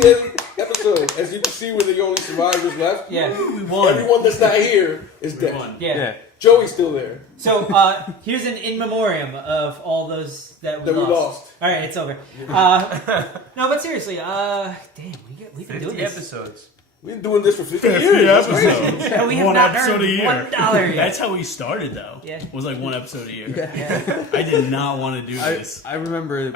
the episode. As you can see, we're the only survivors left. Yeah, we won. Everyone that's not here is dead. Yeah. Joey's still there. So here's an in memoriam of all those that we lost. All right, it's over. No, but seriously, damn, we've been doing this. episodes. We've been doing this for 50 years. episodes. Yeah, we have one not episode earned a year. $1 yet. That's how we started, though. Yeah. It was like one episode a year. Yeah. I did not want to do this. I remember.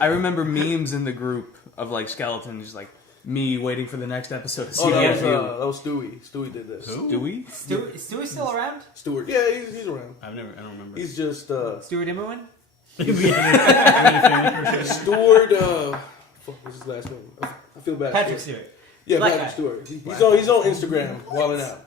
I remember memes in the group of like skeletons, like me waiting for the next episode of Oh, that CBFU. was Stewie. Stewie did this. Who? Stewie? Is Stewie still around? Stewart. Yeah, he's around. I don't remember. He's just Stuart Immerwin? Stewart. What's his last name? I feel bad. Patrick Stewart. Yeah, Black Patrick guy. Stewart. He's on Instagram, wilding out.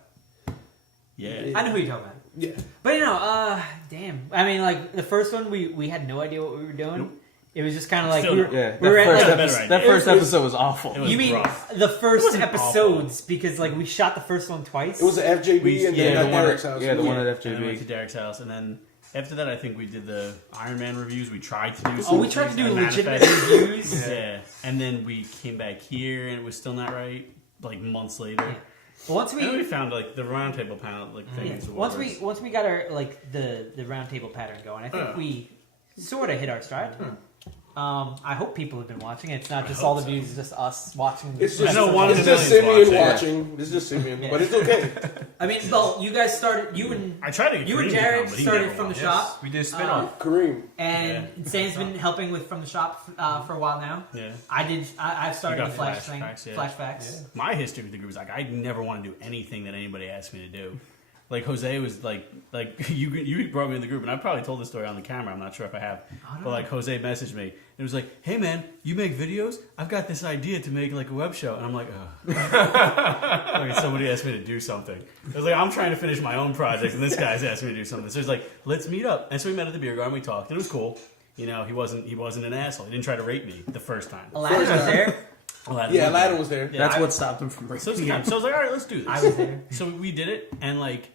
Yeah. I know who you're talking about. Yeah. But damn. I mean, like the first one, we had no idea what we were doing. Nope. It was just kind of like Still we don't. were at like That first episode was awful. It was you mean rough. the first wasn't episodes because like we shot the first one twice. It was an FJB and then the at one Derek's house. Yeah, the one at And then we went to FJB. Derek's house, and then after that, I think we did the Iron Man reviews. We tried to do. Oh, we tried to do and legitimate Manifest. reviews. Yeah, and then we came back here, and it was still not right. Like months later, Once and then we found like the roundtable panel like things. once we got our like the round table pattern going, I think we sort of hit our stride. I hope people have been watching. It's not just all the views; it's just us watching. It's just, I know one of it's the just millions Simeon watching. watching. It's just Simeon, Yeah. but it's okay. I mean, well, you guys started. I tried to get You and Kareem to Jared come, but he started never from the won. shop. We did a spin-off. Kareem. And Sam's been helping with from the shop for a while now. Yeah. I've started You the got flash thing, flashbacks, yeah. flashbacks. My history with the group is like I never want to do anything that anybody asked me to do. Like Jose was like you brought me in the group, and I probably told this story on the camera. I'm not sure if I have, but like Jose messaged me. It was like, "Hey man, you make videos? I've got this idea to make like a web show," and I'm like, "Ugh." Like somebody asked me to do something. I was like, "I'm trying to finish my own project, and this guy's asked me to do something." So he's like, "Let's meet up," and so we met at the beer garden. We talked, and it was cool. You know, he wasn't an asshole. He didn't try to rape me the first time. Aladdin was there. Aladdin was there. Yeah, That's what stopped him from So, breaking. I was like, all right, let's do this. I was there. So we did it, and like,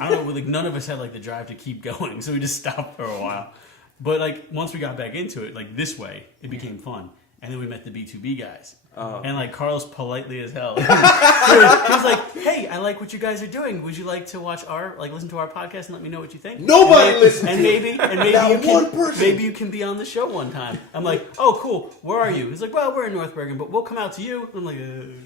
I don't know, like none of us had like the drive to keep going, so we just stopped for a while. But like once we got back into it, like this way, it became fun. And then we met the B2B guys. And like Carl's politely as hell. He was like, "Hey, I like what you guys are doing. Would you like to listen to our podcast and let me know what you think?" Nobody listened And to maybe Not one person. maybe you can be on the show one time. I'm like, "Oh, cool. Where are you?" He's like, "Well, we're in North Bergen, but we'll come out to you." I'm like,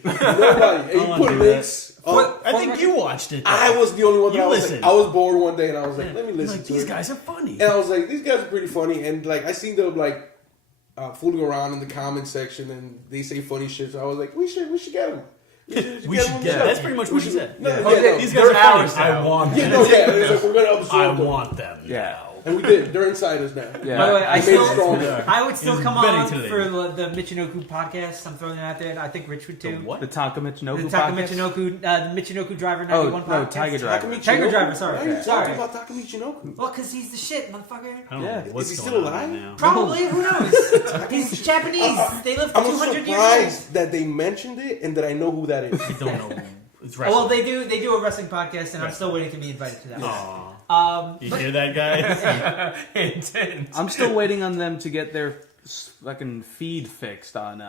Nobody. And you wanna put do links. I think you watched it. Though. I was the only one that You I was listened. like, I was bored one day and I was like, let me I'm listen like, to these it. guys are funny. And I was like, these guys are pretty funny. And like, I seen them like fooling around in the comment section and they say funny shit. So I was like, we should get them. We should get. That's pretty much what he said. No, Yeah. yeah, no. These guys are ours funny. now. I want Yeah, them. no, yeah. It's like, we're gonna absorb I them. want them. Yeah. now. And we did. They're inside now. Yeah. By the way, I made it strong. I would still He's come betting on today. for the Michinoku podcast. I'm throwing it out there, and I think Rich would too. The what? The Taka Michinoku The Taka podcast? Michinoku, the Michinoku Driver Oh, 91 no, podcast. Tiger Driver. Tiger Driver, sorry. Why are you Yeah. talking Sorry. about Takamichinoku? Well, because he's the shit, motherfucker. I don't Yeah. know what's Is he going still on right alive? now. Probably, who knows? He's Japanese. They live for I'm 200 years old. surprised that they mentioned it and that I know who that is. I don't know. It's Oh, well, wrestling. they do a wrestling podcast, and I'm still waiting to be invited to that. Aw. You hear that, guys? Intense. I'm still waiting on them to get their fucking feed fixed on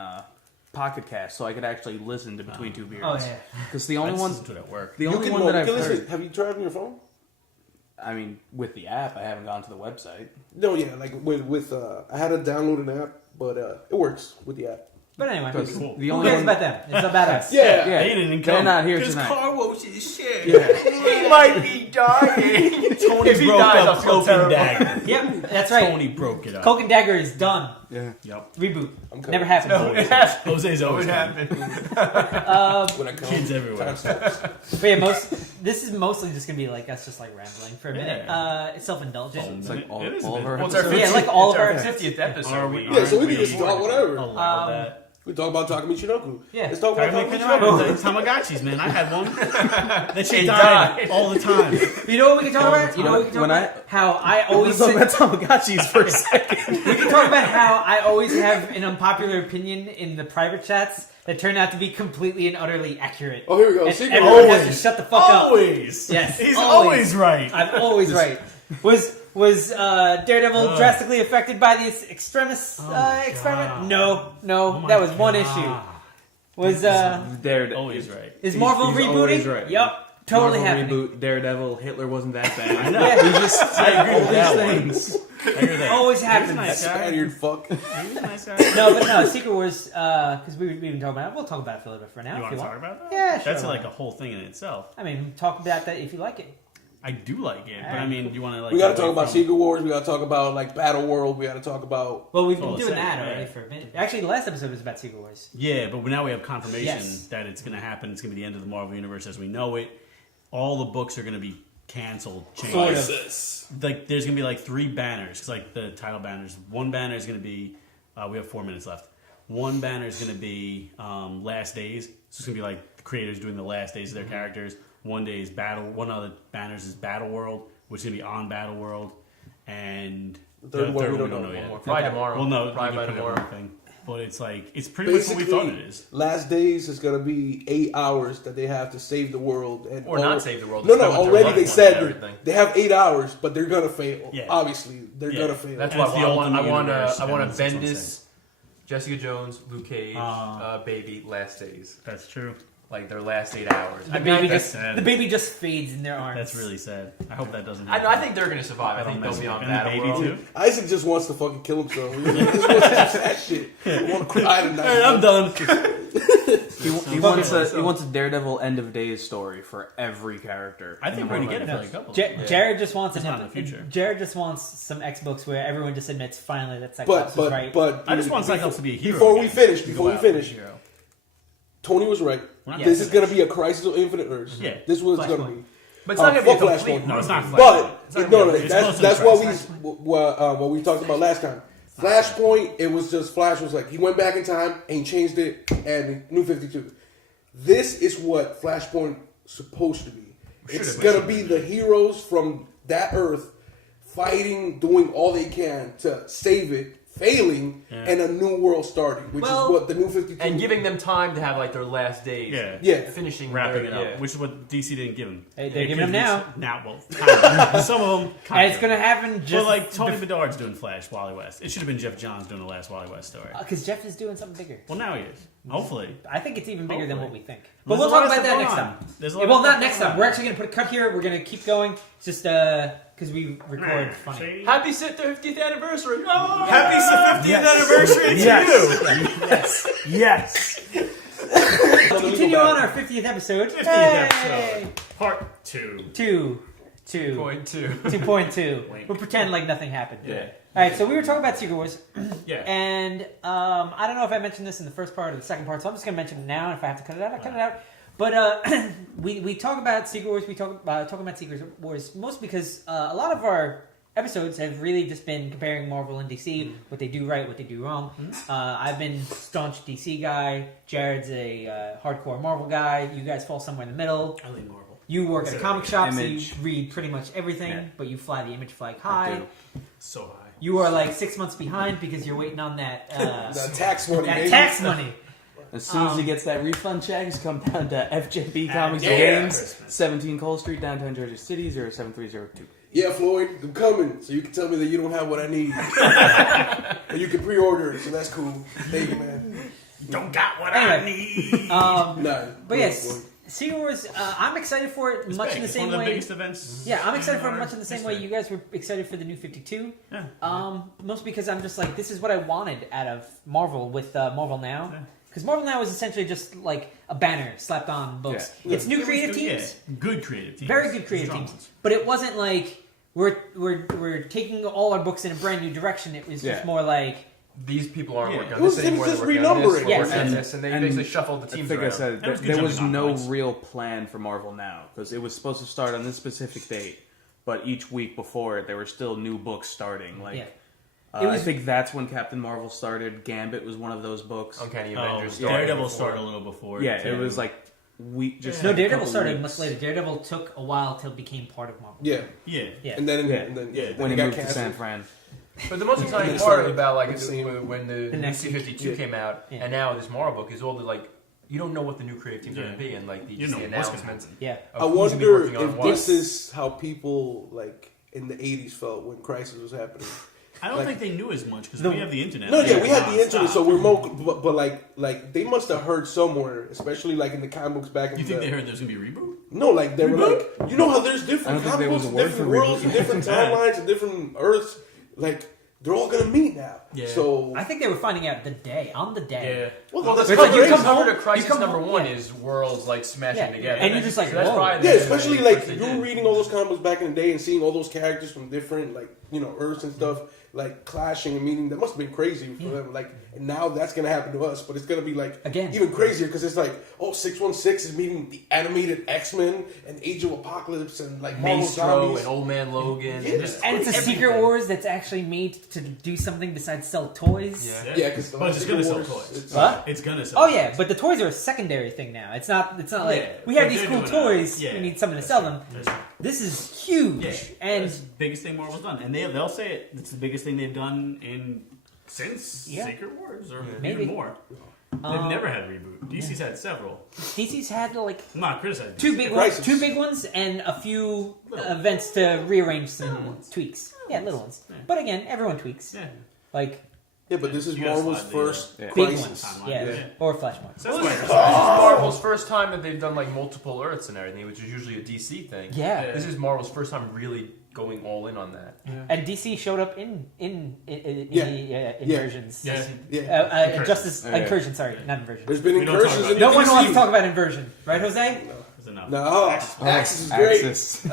Pocket Cast so I could actually listen to Between Two Beers. Oh yeah. Because the I only just one, listened to it at work. the only one that I've listen. heard. Have you tried on your phone? I mean, with the app, I haven't gone to the website. No, yeah, like with I had to download an app, but it works with the app. But anyway, Because Cool. the who only cares one, about them? It's about us. Yeah, yeah, They didn't they're come. not here Because tonight. Carlos is shit. Yeah. He might be dying. Tony If he broke dies, up I'll feel Cloak and terrible. Dagger. Yep, that's right. Tony broke it up. Cloak and Dagger is done. Yeah. Yep. Reboot. I'm coming. Never happened. No, it happened. Jose's What always would coming. happen? When I come, Kids everywhere. time stops. But yeah, this is mostly just gonna be like us just like rambling for a minute. It's self-indulgent. It's like all, It is a all of bit. our Well, it's our episodes. Yeah, like all of our- 50th episode. Are we? Yeah, so we aren't can just talk whatever. Allowed Um, that. We talk about Takamichinoku. Yeah. Let's talk about Tamagotchis, Takamichinoku. man. I had one. That He shit died died. all the time. You know what we can talk about? You know what we can talk When about? How I always Talk about Tamagotchis for a second. we can talk about how I always have an unpopular opinion in the private chats that turn out to be completely and utterly accurate. Oh, here we go. And Secret everyone has to Always. shut the fuck up. Always. Yes, He's always. always right. I'm always right. Was Was Daredevil drastically affected by the extremist experiment? No, that was one issue. Was Daredevil Always right. is Marvel he's rebooting? always right. Yep, totally Marvel happening. reboot, Daredevil, Hitler wasn't that bad. I know. Yeah. He just I agree all with that one. these things. I agree with that. Always He was a happens. nice guy. Spaniard fuck. He was a nice guy. No, but no, Secret Wars, because we've been talking about it. We'll talk about it for a little bit for now. You want if to you talk about that? Yeah, sure. That's why like a not? whole thing in itself. I mean, talk about that if you like it. I do like it, but I mean, you want to like. We got to get talk away about from- Secret Wars. We got to talk about like Battle World. We got to talk about. Well, we've been Well, doing same, that yeah. already for a minute. Actually, the last episode was about Secret Wars. Yeah, but now we have confirmation Yes. that it's going to happen. It's going to be the end of the Marvel Universe as we know it. All the books are going to be canceled, changed. Sort of. Like, there's going to be like 3 banners. Cause like the title banners. One banner is going to be. We have 4 minutes left. One banner is going to be Last Days. So it's going to be like the creators doing the last days of their characters. One day is Battle. One of the banners is Battle World, which is going to be on Battle World, and The third one we don't know. yet. Probably tomorrow. Well, no, probably you by can put it on tomorrow. the thing. But it's like it's pretty much what we thought it is. Last Days is gonna be 8 hours that they have to save the world and Or not save the world. No, Spend with their already loved they ones said and that everything. they have 8 hours, but they're gonna fail. Yeah. Obviously, they're Yeah. gonna fail. That's That's why the I want ultimate universe, to and that's what I'm Bendis, Jessica Jones, Luke Cage, Baby, Last Days. That's true. Like their last 8 hours. The baby that's just sad. the baby just fades in their arms. That's really sad. I hope that doesn't. I happen. think they're going to survive. I think they'll be on And the Battle baby World. too. Isaac just wants to fucking kill himself. He just wants to do that shit. I want to cry tonight. Hey, I'm done. He wants a Daredevil end of days story for every character. I think we're gonna get it for like a couple. Jared just wants It's not in the future. Jared just wants some X books where everyone just admits finally that Cyclops was right. But I just want Cyclops to be a hero. Before we again. finish, To go out as a hero. Tony was right. We're not This done is going to be a Crisis of Infinite Earths. Yeah. This is what it's going to Flashpoint. be. But it's not going to be a fuck complete. Flashpoint. No, it's not. But It's not no, gonna be- that's what we talked about last time. Flashpoint, it was just Flash was like he went back in time and changed it and New 52. This is what Flashpoint is supposed to be. It's gonna be the heroes from that Earth fighting, doing all they can to save it, failing, and a new world starting, which is what the New 52 And giving them time to have like their last days. Yeah. Finishing Wrapping their, it up, yeah. which is what DC didn't give him. Hey, they're giving him now. Now, well, kind of. Some of them. Kind And it's going to happen But just like Tony Bedard's doing Flash, Wally West. It should have been Geoff Johns doing the last Wally West story. because Jeff is doing something bigger. Well, now he is. Hopefully. I think it's even bigger than what Hopefully. we think. But There's we'll a lot talk of about that stuff next going time. on. There's a lot Well, of not stuff next going time. on. We're actually going to put a cut here. We're going to keep going. It's just because we record funny. See? Happy 50th anniversary! Oh! Happy 50th anniversary to Yes. you! Yes. To continue on our 50th episode. 50th Hey! episode. Part 2. 2.2. Wink. We'll pretend like nothing happened. Yeah. All right, so we were talking about Secret Wars, Yeah. and I don't know if I mentioned this in the first part or the second part, so I'm just going to mention it now, and if I have to cut it out, I'll cut it out. But we talk about Secret Wars, we talk about Secret Wars, mostly because a lot of our episodes have really just been comparing Marvel and DC, what they do right, what they do wrong. I've been staunch DC guy, Jared's a hardcore Marvel guy, you guys fall somewhere in the middle. I lean Marvel. You work at a comic shop, Image. so you read pretty much everything, Yeah. but you fly the Image flag I high. do. So high. You are like 6 months behind because you're waiting on that the tax money. that baby. tax money. As soon as he gets that refund check, just come down to FJB Comics yeah. and Games, 17 Cole Street, downtown Jersey City, 07302. Yeah, Floyd, I'm coming, so you can tell me that you don't have what I need, and you can pre-order it, so that's cool. Thank you, man. Don't got what Anyway. I need. Nah, But yes, Secret Wars, I'm excited for it It's much big. in the It's same one of the way. biggest events. Yeah, I'm excited for it in much in the same history. way you guys were excited for the new 52. Yeah. Mostly because I'm just like, this is what I wanted out of Marvel with Marvel Now. Yeah. Because Marvel Now is essentially just like a banner slapped on books. Yeah. It's new It was creative good, teams. yeah. Good creative teams. Very good creative Strong teams. ones. But it wasn't like we're taking all our books in a brand new direction. It was just Yeah. more like These people aren't Yeah. working It on was- this it was anymore. just they're working on this, renumbering. we're Yes. working on And- this, and they and basically shuffled the I teams think I around. said That was good there was jumping on no points. real plan for Marvel Now because it was supposed to start on this specific date, but each week before it, there were still new books starting. Like, Yeah. It was- I think that's when Captain Marvel started. Gambit was one of those books. Uncanny Oh, Avengers. Daredevil before. started a little before. Yeah, too. it was like just no. a Daredevil couple started weeks. much later. Daredevil took a while till it became part of Marvel. Yeah, Yeah. Yeah. and then Yeah. then when it he got moved to canceled. San Fran. But the most exciting Yeah. part about like Same. when the next new C-52 yeah. came out, Yeah. and now this Marvel book is all the like you don't know what the new creative teams are Yeah. going to be, and like You the know what's gonna announcements. Yeah. of I who's gonna be wonder working on if what. this is how people like in the 80s felt when Crisis was happening. I don't Like- think they knew as much because we have the internet. No, yeah, we had Nonstop. the internet, so we're more, but like they must have heard somewhere, especially like in the comic books back in You think the. they heard there's gonna be a reboot? No, like they were like, you know how there's I different don't think comic there was books, a word different for worlds, and different timelines, and different Earths. Like they're all gonna meet now. Yeah. So I think they were finding out on the day. Yeah. Well, that's It's like cover, you come cover home- to Crisis you come number home- one yeah. is worlds like smashing Yeah. together. And you're just like, so that's whoa. probably yeah, the especially first like they you did. were reading all those comic books back in the day and seeing all those characters from different Earths and stuff like clashing and meeting. That must have been crazy for them. Like, and now that's gonna happen to us, but it's gonna be like Again. even crazier because it's like 616 is meeting the animated X-Men and Age of Apocalypse and like Marvel Maestro Zombies. and Old Man Logan. Yeah. And just And it's a everything. Secret Wars that's actually made to do something besides sell toys. Yeah. Yeah, because But it's gonna sell toys. What? It's gonna sell. Oh yeah, but the toys are a secondary thing now. It's not like Yeah, we have but these they're cool doing toys. yeah, We need something to that's sell true. them. That's true. This is huge, Yeah, and that's the biggest thing Marvel's done, and they'll say it. It's the biggest thing they've done since Yeah. Secret Wars, or Maybe. even more. They've never had a reboot. DC's had several. DC's had like I'm not criticizing. two big ones, Crisis. and a few Little. events to rearrange some tweaks. Yeah, little ones. Yeah. But again, everyone tweaks. Yeah. Like Yeah, but this is You gotta Marvel's slide the, first yeah. big Crisis. ones. Timeline, Yeah. yeah. Or Flashpoint. So that's This why is Marvel's first time that they've done like multiple Earths and everything, which is usually a DC thing. Yeah. This is Marvel's first time really going all in on that. And DC showed up in Yeah. the inversions. Yeah. Yeah. Incursions. Justice Yeah. incursion. Sorry, not inversion. There's been We don't talk incursions about in it. the No one wants to DC. talk about inversion, right, Jose? It's enough. No, Axis is great. Axis.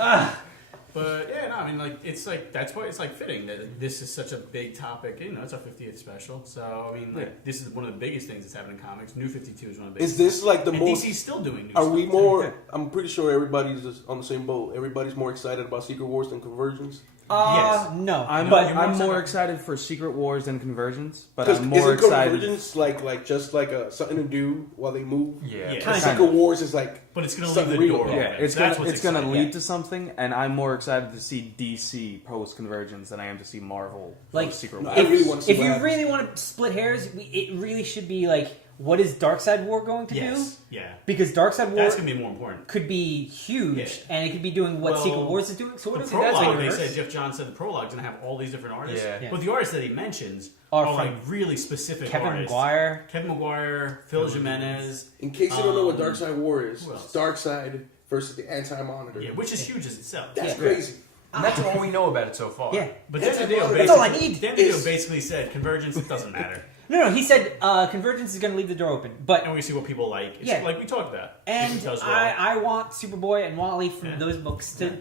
But yeah, no, I mean, like it's like that's why it's like fitting that this is such a big topic. You know, it's our 50th special, so I mean, like this is one of the biggest things that's happened in comics. New 52 is one of the biggest. Is this like the and most? DC's still doing new Are stuff. we too. more? I'm pretty sure everybody's just on the same boat. Everybody's more excited about Secret Wars than Convergence. Yes. No. I'm but more excited for Secret Wars than Convergence, but Because I'm more isn't excited. Convergence like just like something to do while they move? Yeah. Yeah. Kinda. Secret Wars is like But it's going to leave something the real. door open. Yeah, it's That's gonna what's it's gonna exciting. lead Yeah. to something, and I'm more excited to see DC post Convergence than I am to see Marvel Like, post Secret No, Wars. I really want to see if what you happens. really want to split hairs, it really should be like, what is Darkseid War going to Yes. do? Yeah. Because Darkseid War That's going to be more important. could be huge, Yeah. and it could be doing what Well, Secret Wars is doing. So what The is it? That's prologue, like they reverse? said, Geoff Johns said the prologue's going to have all these different artists. Yeah. Yeah. But the artists that he mentions Are are from like really specific Kevin artists. Maguire. Kevin Maguire, Phil Jimenez. In case you don't know what Um, Darkseid War is, who it's else? Darkseid versus the Anti-Monitor. Yeah, which is huge as itself. That's Yeah. crazy. And that's all we know about it so far. Yeah. But That's Dan DiDio all- that's all I basically- need. Dan DiDio Is- basically said Convergence doesn't matter. No, he said Convergence is going to leave the door open, but And we see what people like. It's Yeah. like we talked about. and If it does well. I want Superboy and Wally from Yeah. those books to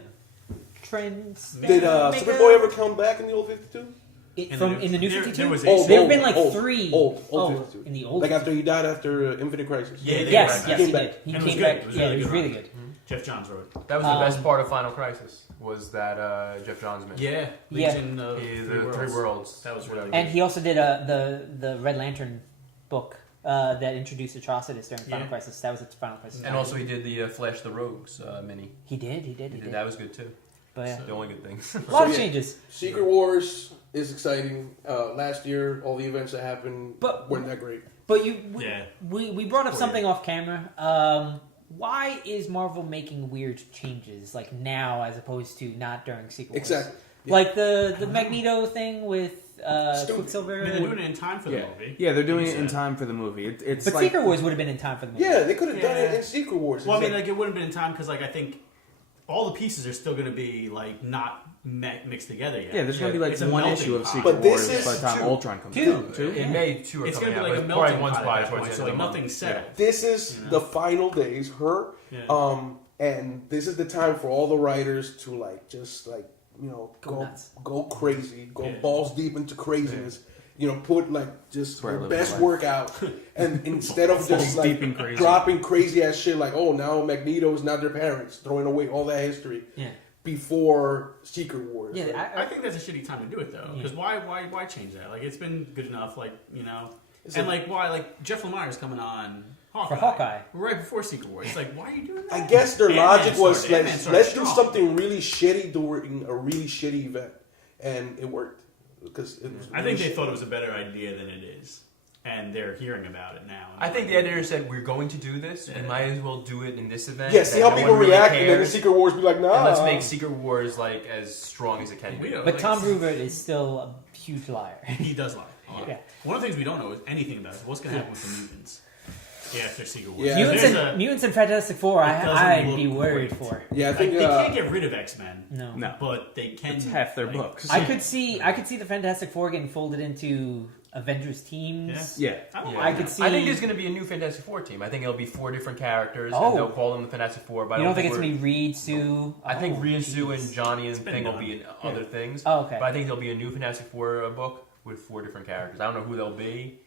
trends. Did Superboy ever come back in the old 52? In From the- in the new there- 52? there was Old, There have old, been like old, three. old oh, 52. in the old. Like after he died after Infinite Crisis. Yeah, they yes, came yes, He he came did. back. He And it was came good. back. It was Yeah, really it was good really run. good. Geoff Johns wrote. That was the best Um, part of Final Crisis, was that Geoff Johns made. Yeah. Yeah. Legion of The Three Worlds. That was really good. And he also did the Red Lantern book that introduced Atrocitus during Final Yeah. Crisis. That was its Final Crisis. And also he did the Flash the Rogues mini. he did. That was good too. But yeah, The only good things. a lot of yeah. changes. Secret Wars is exciting. Last year, all the events that happened But- weren't that great. But Yeah. we brought up Oh, something off camera. Why is Marvel making weird changes like now as opposed to not during Secret Wars? Exactly. Yeah. Like the Magneto thing with Stupid. Quicksilver. I mean, they're doing it in time for the Yeah, movie. yeah, they're doing Like it you in said. time for the movie. It's But like Secret Wars would have been in time for the movie. Yeah, they could have done it Yeah. in Secret Wars. Well, I It's mean, like it would have been in time because, like, I think all the pieces are still going to be like not mixed together yet. yeah, there's gonna be like It's a one melting issue of pot. Secret But this Wars is by the time two. Ultron comes Two. out. Two. In May, two are It's coming going to be out, like a but probably melting one's pot by at that towards point, the so end like of the month. nothing's settled. This is You know? the final days, her, Yeah. and this is the time for all the writers to like just like Go nuts. go crazy, go Yeah. balls deep into craziness. Put like just where I the live best my life. work out, and instead of just Balls deep like and crazy. dropping crazy ass shit like, oh, now Magneto is not their parents, throwing away all that history Yeah. before Secret Wars. Yeah, I think that's a shitty time to do it though, Yeah. because why change that? Like it's been good enough, like It's and a- like why like Jeff Lemire's coming on Hawkeye, For Hawkeye. right before Secret Wars. It's like why are you doing that? I guess their Ant-Man logic was started- Ant-Man started let's do strong. something really shitty during a really shitty event, and it worked because it was. I think they thought it was a better idea than it is. and they're hearing about it now. I think the editor said, we're going to do this. We might as well do it in this event. Yeah, see how no people one really react, and then the cares. Secret Wars be like, nah. And let's make Secret Wars like as strong as it can be. But Tom Brewer is still a huge liar. He does lie. Yeah. One of the things we don't know is anything about is what's going to happen with the mutants after Secret Wars. Yeah. Mutants and Fantastic Four, I'd be worried great. for. Yeah, I think they can't get rid of X-Men. No. But they can. It's half their books. I could see the Fantastic Four getting folded into Avengers teams. Yeah. I could see. I think there's going to be a new Fantastic Four team. I think it'll be 4 different characters, Oh. and they'll call them the Fantastic Four. But You I don't think it's we're- going to be Reed, Sue? I think Reed and Sue jeez. and Johnny and been Thing will done. be in other things. Oh, okay. But I think there'll be a new Fantastic Four book with 4 different characters. I don't know who they'll be.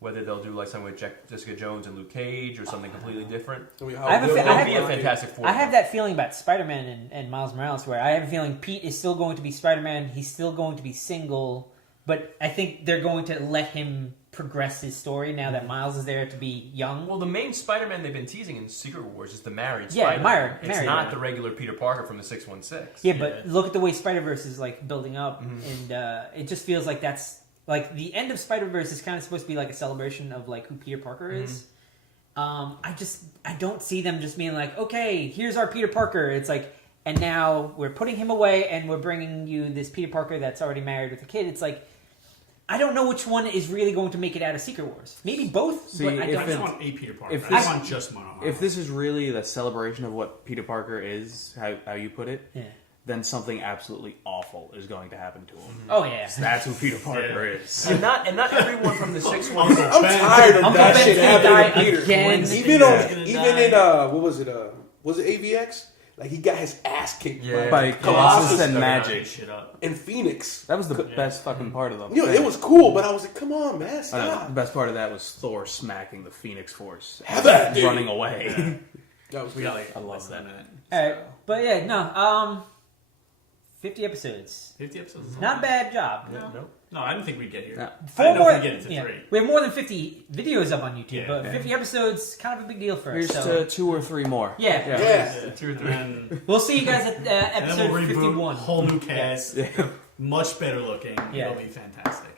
Whether they'll do like something with Jessica Jones and Luke Cage or something completely different. I have a There'll be a Fantastic Four. I have that feeling about Spider-Man and Miles Morales, where I have a feeling Pete is still going to be Spider-Man. He's still going to be single, but I think they're going to let him progress his story now that Miles is there to be young. Well, the main Spider-Man they've been teasing in Secret Wars is the married Yeah, Spider-Man. married, It's married. not the regular Peter Parker from the 616. Yeah, but look at the way Spider-Verse is like building up, and it just feels like that's like the end of Spider-Verse is kind of supposed to be like a celebration of like who Peter Parker is. I don't see them just being like, okay, here's our Peter Parker. It's like, and now we're putting him away, and we're bringing you this Peter Parker that's already married with a kid. It's like, I don't know which one is really going to make it out of Secret Wars. Maybe both. See, but I I don't just know. want a Peter Parker. if I this- just want just Mono. If this is really the celebration of what Peter Parker is, how you put it, Yeah. then something absolutely awful is going to happen to him. Oh yeah. That's who Peter Parker is. And not everyone from the 616. I'm tired of Uncle that Ben's shit gonna happening die to Peter. again. Even in what was it? Was it AVX? Like he got his ass kicked Yeah. By Colossus and Magic. Shit up. in Phoenix. That was the best fucking part of them. You know, it was cool, but I was like, come on, man, I know, the stop. best part of that was Thor smacking the Phoenix Force, Have that, dude. running away. That was We good. got like I love less than that. that. All right, but yeah, no. 50 episodes. 50 episodes. Not a bad job. No, I didn't think we'd get here. No. I Four didn't know more. if we'd get it to 3. We have more than 50 videos up on YouTube, Yeah. but Yeah. 50 episodes, kind of a big deal for us. Here's So. to 2 or 3 more. Yeah. Yeah. 2 or 3. And We'll see you guys at then episode we'll reboot, 51. whole new cast, much better looking. Yeah. It'll be fantastic.